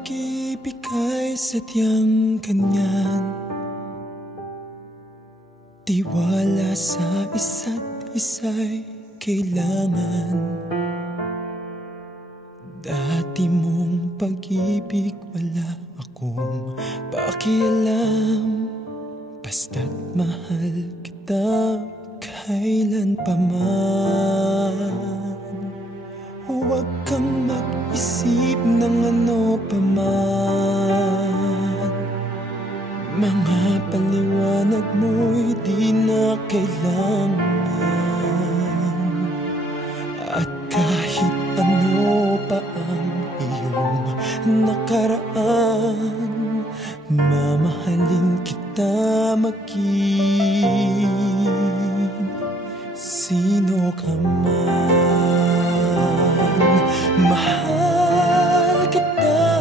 pag-ibig ay sadyang ganyan, tiwala sa isa't isa'y kailangan. Dati mong pag-ibig wala akong pakialam, basta't mahal kita kailan pa man. Huwag kang mag-isip ng ano pa man, mga paliwanag mo'y di na kailangan. At kahit ano pa ang iyong nakaraan, mamahalin kita maging sino ka man. Mahal kita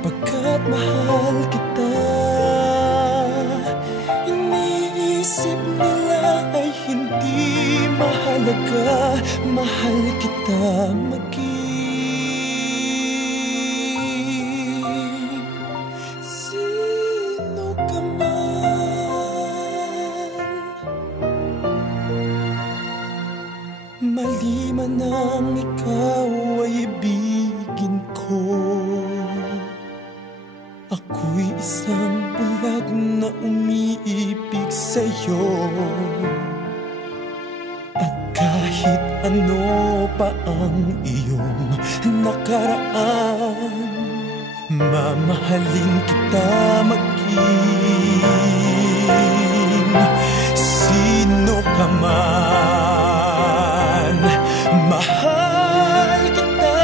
pagkat mahal kita. Iniisip nila ay hindi mahalaga, mahal kita maging sino ka man. Mali man ang ikaw ay ibigin ko, ako'y isang bulag na umiibig sa'yo. At kahit ano pa ang iyong nakaraan, mamahalin kita maging sino ka man. Mahal kita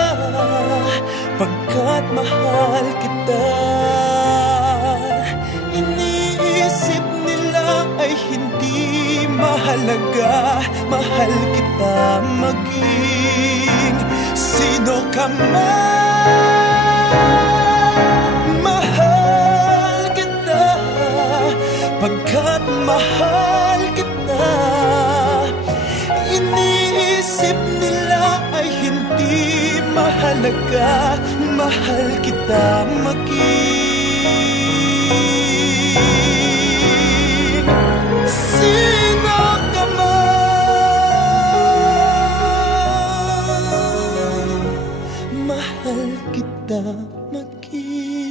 pagkat mahal kita. Iniisip nila ay hindi mahalaga, mahal kita maging sino ka man. Mahal kita pagkat mahal kita. Iniisip nila ay hindi mahalaga, mahal kita maging sino ka man. Mahal kita maging